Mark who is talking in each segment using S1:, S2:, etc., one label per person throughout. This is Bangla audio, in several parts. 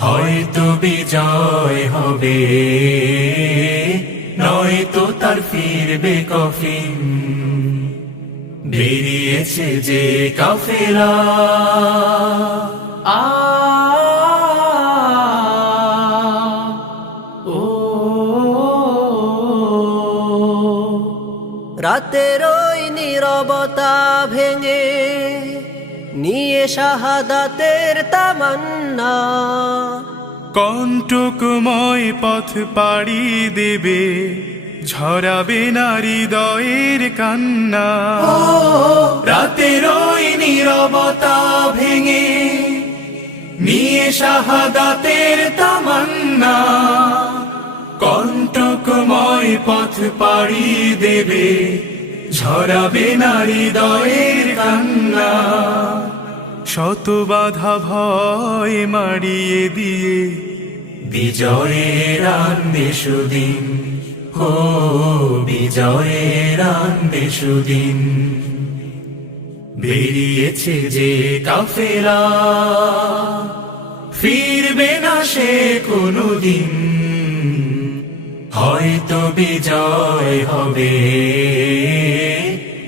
S1: হয়তো বিজয় হবে। নয়তো তার ফিরবে কফিন। বেরিয়েছে যে কাফেরা
S2: আ
S3: রাতের ওই নীরবতা ভেঙে নিয়ে শাহাদাতের তামান্না।
S1: কণ্টকময় পথ পাড়ি দেবে ঝরাবে না হৃদয়ের কান্না। রাতের নীরবতা ভেঙে নিয়ে শাহাদাতের তামান্না। কণ্টকময় পথ পাড়ি দেবে ঝরাবে না হৃদয়ের কান্না। শত বাধা ভয় মারিয়ে দিয়ে বিজয়ের আনবে সুদিন ও বিজয়ের আনবে সুদিন। বেরিয়েছে যে কাফেলা, ফিরবে না সে কোনো দিন হয়তো বিজয় হবে,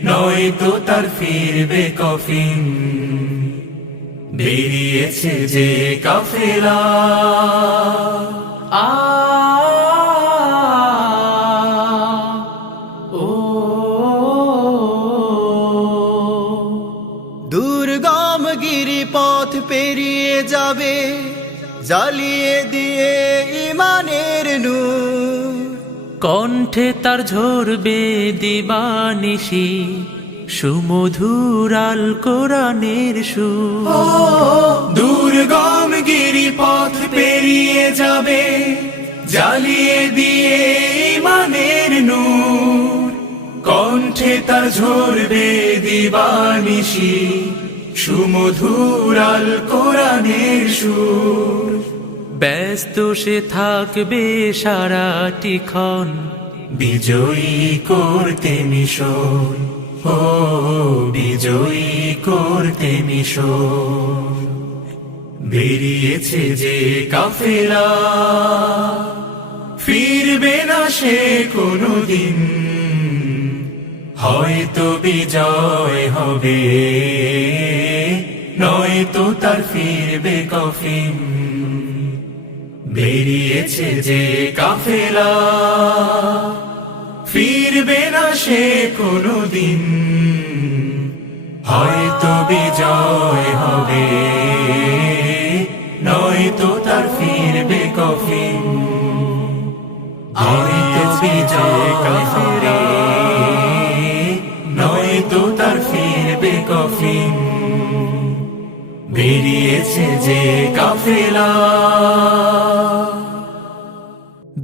S1: নয়তো তার ফিরবে কফিন। বেরিয়েছে যে কাফেলা।
S2: আ ও।
S3: দুর্গম গিরিপথ পেরিয়ে যাবে জ্বালিয়ে দিয়ে ইমানের নু
S2: কণ্ঠে তার ঝরবে দিবানিশি সুমধুর আল কোরআনের সুর।
S1: দুর্গম গিরিপথ পেরিয়ে যাবে জ্বালিয়ে দিয়ে ইমানের নূর। কণ্ঠে তার ঝরবে দিবানিশি সুমধুর আল কোরআনের সুর।
S2: ব্যস্ত সে থাকবে সারাটি ক্ষণ।
S1: বিজয়ী করতে মিশন ও বিজয়ী করতে মিশন বেরিয়েছে যে কাফেলা, ফিরবে না সে কোনো দিন হয়তো বিজয় হবে, নয়তো তার ফিরবে কফিন। বেরিয়েছে যে কাফেলা সে কোনো দিন হয়তো বিজয় হবে, নয়তো তার ফিরবে কফিন। হয়তো বিজয় কাফেরা নয়তো তার ফিরবে কফিন। বেরিয়েছে যে কাফেলা।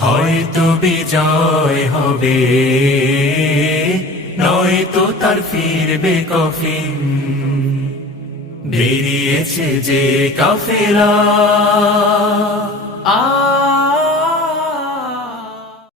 S1: হয়তো বিজয় হবে নয়তো তার ফিরবে কফিন। বেরিয়েছে যে কফেরা।
S2: আ